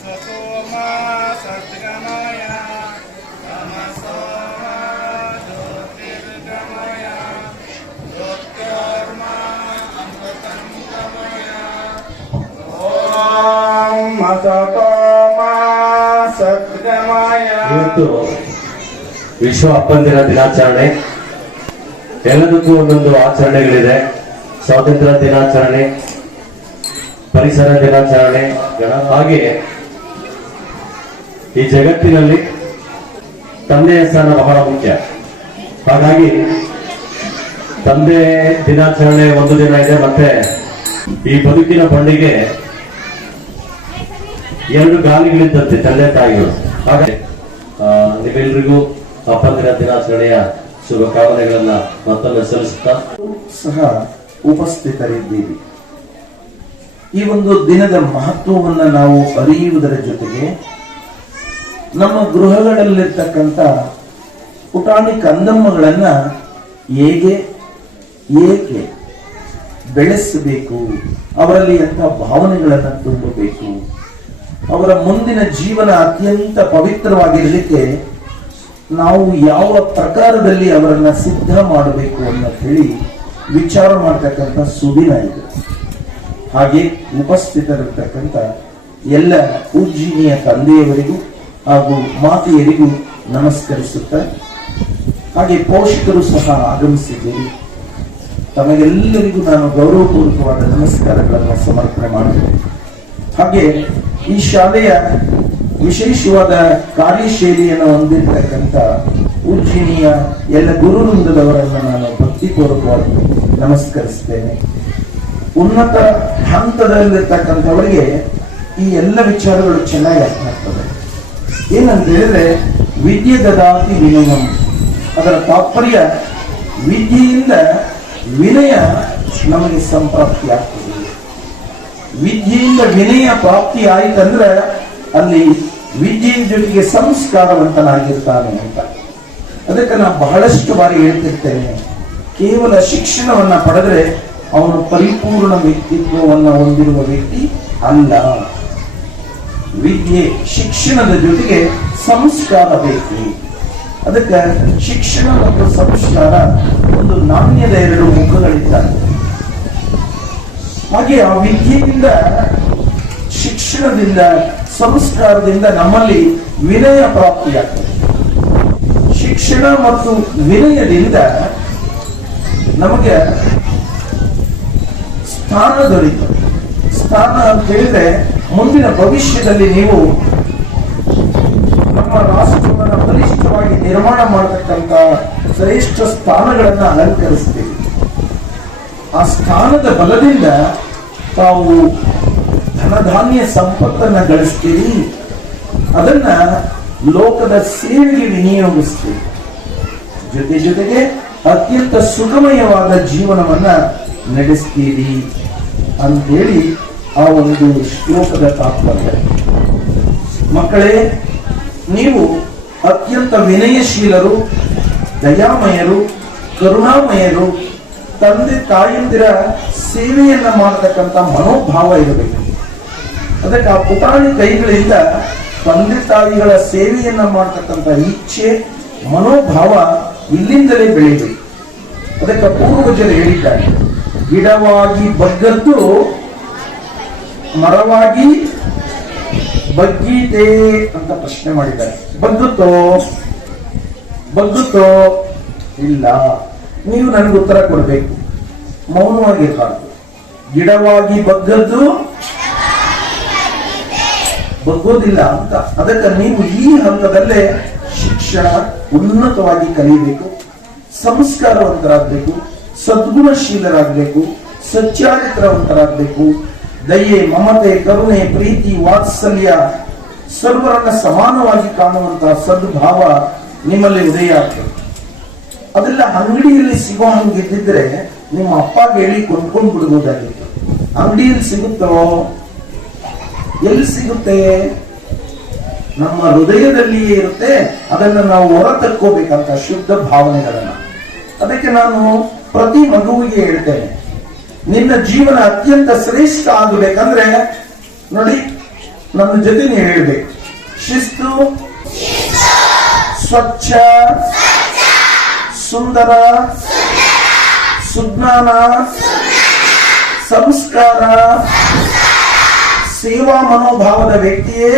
ಇವತ್ತು ವಿಶ್ವ ಅಪ್ಪಂದಿರ ದಿನಾಚರಣೆ. ಎಲ್ಲದಕ್ಕೂ ಒಂದೊಂದು ಆಚರಣೆಗಳಿದೆ. ಸ್ವಾತಂತ್ರ್ಯ ದಿನಾಚರಣೆ, ಪರಿಸರ ದಿನಾಚರಣೆ, ಹಾಗೆ ಈ ಜಗತ್ತಿನಲ್ಲಿ ತಂದೆಯ ಸ್ಥಾನ ಬಹಳ ಮುಖ್ಯ. ಹಾಗಾಗಿ ತಂದೆ ದಿನಾಚರಣೆ ಒಂದು ದಿನ ಇದೆ. ಮತ್ತೆ ಈ ಬದುಕಿನ ಬಂಡಿಗೆ ಎರಡು ಗಾಲಿಗಳಿದ್ದಂತೆ ತಂದೆ ತಾಯಿಗಳು. ಹಾಗೆ ನೀವೆಲ್ಲರಿಗೂ ಅಪ್ಪಂದಿರ ದಿನಾಚರಣೆಯ ಶುಭಕಾಮನೆಗಳನ್ನ ಮತ್ತೊಮ್ಮೆ ಸಲ್ಲಿಸುತ್ತಾ ಸಹ ಉಪಸ್ಥಿತರಿದ್ದೀರಿ. ಈ ಒಂದು ದಿನದ ಮಹತ್ವವನ್ನು ನಾವು ಅರಿಯುವುದರ ಜೊತೆಗೆ ನಮ್ಮ ಗೃಹಗಳಲ್ಲಿರ್ತಕ್ಕಂಥ ಪುಟಾಣಿ ಕಂದಮ್ಮಗಳನ್ನ ಹೇಗೆ ಏಕೆ ಬೆಳೆಸಬೇಕು, ಅವರಲ್ಲಿ ಎಂಥ ಭಾವನೆಗಳನ್ನು ತುಂಬಬೇಕು, ಅವರ ಮುಂದಿನ ಜೀವನ ಅತ್ಯಂತ ಪವಿತ್ರವಾಗಿರಲಿಕ್ಕೆ ನಾವು ಯಾವ ಪ್ರಕಾರದಲ್ಲಿ ಅವರನ್ನ ಸಿದ್ಧ ಮಾಡಬೇಕು ಅಂತ ಹೇಳಿ ವಿಚಾರ ಮಾಡತಕ್ಕಂಥ ಸುದಿನ ಇದೆ. ಹಾಗೆ ಉಪಸ್ಥಿತರಿರ್ತಕ್ಕಂಥ ಎಲ್ಲ ಪೂಜ್ಯನೀಯ ತಂದೆಯವರಿಗೂ ಹಾಗೂ ಮಾತೆಯರಿಗೂ ನಮಸ್ಕರಿಸುತ್ತಾ, ಹಾಗೆ ಪೋಷಕರು ಸಹ ಆಗಮಿಸಿದ್ದೀರಿ. ತಮಗೆಲ್ಲರಿಗೂ ನಾನು ಗೌರವಪೂರ್ವಕವಾದ ನಮಸ್ಕಾರಗಳನ್ನು ಸಮರ್ಪಣೆ ಮಾಡುತ್ತೇನೆ. ಹಾಗೆ ಈ ಶಾಲೆಯ ವಿಶೇಷವಾದ ಕಾರ್ಯಶೈಲಿಯನ್ನು ಹೊಂದಿರತಕ್ಕಂಥ ಪೂಜ್ಯನೀಯ ಎಲ್ಲ ಗುರುವೃಂದದವರನ್ನು ನಾನು ಭಕ್ತಿಪೂರ್ವಕವಾಗಿ ನಮಸ್ಕರಿಸ್ತೇನೆ. ಉನ್ನತ ಹಂತದಲ್ಲಿರ್ತಕ್ಕಂಥವರಿಗೆ ಈ ಎಲ್ಲ ವಿಚಾರಗಳು ಚೆನ್ನಾಗಿ ಅರ್ಥ ಆಗ್ತದೆ. ಏನಂತ ಹೇಳಿದ್ರೆ, ವಿದ್ಯೆ ದದಾತಿ ವಿನಯಂ, ಅದರ ತಾತ್ಪರ್ಯ ವಿದ್ಯೆಯಿಂದ ವಿನಯ ನಮಗೆ ಸಂಪ್ರಾಪ್ತಿ ಆಗ್ತದೆ. ವಿದ್ಯೆಯಿಂದ ವಿನಯ ಪ್ರಾಪ್ತಿ ಆಯ್ತಂದ್ರೆ ಅಲ್ಲಿ ವಿದ್ಯೆಯ ಜೊತೆಗೆ ಸಂಸ್ಕಾರವಂತನಾಗಿರ್ತಾನೆ ಅಂತ. ಅದಕ್ಕೆ ನಾನು ಬಹಳಷ್ಟು ಬಾರಿ ಹೇಳ್ತಿರ್ತೇನೆ, ಕೇವಲ ಶಿಕ್ಷಣವನ್ನ ಪಡೆದ್ರೆ ಅವನು ಪರಿಪೂರ್ಣ ವ್ಯಕ್ತಿತ್ವವನ್ನು ಹೊಂದಿರುವ ವ್ಯಕ್ತಿ ಅಲ್ಲ. ವಿದ್ಯೆ ಶಿಕ್ಷಣದ ಜೊತೆಗೆ ಸಂಸ್ಕಾರ ಬೇಕು. ಅದಕ್ಕೆ ಶಿಕ್ಷಣ ಮತ್ತು ಸಂಸ್ಕಾರ ಒಂದು ನಾಣ್ಯದ ಎರಡು ಮುಖಗಳಿದ್ದಾವೆ. ಹಾಗೆ ಆ ವಿದ್ಯೆಯಿಂದ, ಶಿಕ್ಷಣದಿಂದ, ಸಂಸ್ಕಾರದಿಂದ ನಮ್ಮಲ್ಲಿ ವಿನಯ ಪ್ರಾಪ್ತಿಯಾಗ್ತದೆ. ಶಿಕ್ಷಣ ಮತ್ತು ವಿನಯದಿಂದ ನಮಗೆ ಸ್ಥಾನ ದೊರೀತದೆ. ಸ್ಥಾನ ಅಂತ ಹೇಳಿದ್ರೆ ಮುಂದಿನ ಭವಿಷ್ಯದಲ್ಲಿ ನೀವು ನಮ್ಮ ರಾಷ್ಟ್ರವನ್ನು ಬಲಿಷ್ಠವಾಗಿ ನಿರ್ಮಾಣ ಮಾಡತಕ್ಕಂಥ ಶ್ರೇಷ್ಠ ಸ್ಥಾನಗಳನ್ನು ಅಲಂಕರಿಸ್ತೀವಿ. ಆ ಸ್ಥಾನದ ಬಲದಿಂದ ತಾವು ಧನಧಾನ್ಯ ಸಂಪತ್ತನ್ನ ಗಳಿಸ್ತೀರಿ. ಅದನ್ನ ಲೋಕದ ಸೇವೆಗೆ ವಿನಿಯೋಗಿಸ್ತೀವಿ. ಜೊತೆಗೆ ಅತ್ಯಂತ ಸುಖಮಯವಾದ ಜೀವನವನ್ನ ನಡೆಸ್ತೀರಿ ಅಂತೇಳಿ ಆ ಒಂದು ಶ್ಲೋಕದ ತಾತ್ಪರ್ಯ. ಮಕ್ಕಳೇ, ನೀವು ಅತ್ಯಂತ ವಿನಯಶೀಲರು, ದಯಾಮಯರು, ಕರುಣಾಮಯರು, ತಂದೆ ತಾಯಂದಿರ ಸೇವೆಯನ್ನ ಮಾಡತಕ್ಕಂಥ ಮನೋಭಾವ ಇರಬೇಕು. ಅದಕ್ಕೆ ಆ ಪುಟಾಣಿ ಕೈಗಳಿಂದ ತಂದೆ ತಾಯಿಗಳ ಸೇವೆಯನ್ನ ಮಾಡತಕ್ಕಂಥ ಇಚ್ಛೆ, ಮನೋಭಾವ ಇಲ್ಲಿಂದಲೇ ಬೆಳೆಯಬೇಕು. ಅದಕ್ಕೆ ಪೂರ್ವಜರು ಹೇಳಿದ್ದಾರೆ, ಗಿಡವಾಗಿ ಬಗ್ಗದ್ದು ಮರವಾಗಿ ಬಗ್ಗೀತೆ ಅಂತ ಪ್ರಶ್ನೆ ಮಾಡಿದ್ದಾರೆ. ಬಗ್ಗುತ್ತೋ ಇಲ್ಲ, ನೀವು ನನಗೆ ಉತ್ತರ ಕೊಡಬೇಕು, ಮೌನವಾಗಿರಬಾರ್ದು. ಗಿಡವಾಗಿ ಬಗ್ಗದ್ದು ಬಗ್ಗೋದಿಲ್ಲ ಅಂತ. ಅದಕ್ಕೆ ನೀವು ಈ ಹಂತದಲ್ಲೇ ಶಿಕ್ಷಣ ಉನ್ನತವಾಗಿ ಕಲಿಯಬೇಕು, ಸಂಸ್ಕಾರವಂತರಾಗಬೇಕು, ಸದ್ಗುಣಶೀಲರಾಗಬೇಕು, ಸಚ್ಚಾರಿತ್ರವಂತರಾಗಬೇಕು. ದಯೆ, ಮಮತೆ, ಕರುಣೆ, ಪ್ರೀತಿ, ವಾತ್ಸಲ್ಯ, ಸರ್ವರನ್ನ ಸಮಾನವಾಗಿ ಕಾಣುವಂತಹ ಸದ್ಭಾವ ನಿಮ್ಮಲ್ಲಿ ಉದಯ ಆಗ್ತದೆ. ಅದೆಲ್ಲ ಅಂಗಡಿಯಲ್ಲಿ ಸಿಗೋ ಹಂಗಿದ್ದಿದ್ರೆ ನಿಮ್ಮ ಅಪ್ಪಗೆ ಹೇಳಿ ಕೊಂಡ್ಕೊಂಡು ಬಿಡ್ಬೋದಾಗಿತ್ತು. ಅಂಗಡಿಯಲ್ಲಿ ಸಿಗುತ್ತೋ? ಎಲ್ಲಿ ಸಿಗುತ್ತೆ? ನಮ್ಮ ಹೃದಯದಲ್ಲಿಯೇ ಇರುತ್ತೆ. ಅದನ್ನು ನಾವು ಹೊರ ತಕ್ಕೋಬೇಕಂತ ಶುದ್ಧ ಭಾವನೆಗಳನ್ನ. ಅದಕ್ಕೆ ನಾನು ಪ್ರತಿ ಮಗುವಿಗೆ ಹೇಳ್ತೇನೆ, ನಿನ್ನ ಜೀವನ ಅತ್ಯಂತ ಶ್ರೇಷ್ಠ ಆಗಬೇಕಂದ್ರೆ ನೋಡಿ, ನನ್ನ ಜೊತೆ ನೀವು ಹೇಳ್ಬೇಕು. ಶಿಸ್ತು, ಸ್ವಚ್ಛ, ಸುಂದರ, ಸುಜ್ಞಾನ, ಸಂಸ್ಕಾರ, ಸೇವಾ ಮನೋಭಾವದ ವ್ಯಕ್ತಿಯೇ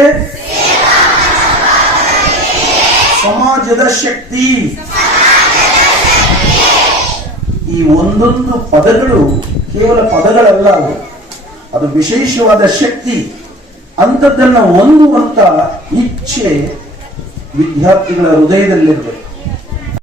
ಸಮಾಜದ ಶಕ್ತಿ. ಈ ಒಂದೊಂದು ಪದಗಳು ಕೇವಲ ಪದಗಳಲ್ಲ, ಅದು ವಿಶೇಷವಾದ ಶಕ್ತಿ. ಅಂಥದ್ದನ್ನ ಹೊಂದುವಂತ ಇಚ್ಛೆ ವಿದ್ಯಾರ್ಥಿಗಳ ಹೃದಯದಲ್ಲಿರಬೇಕು.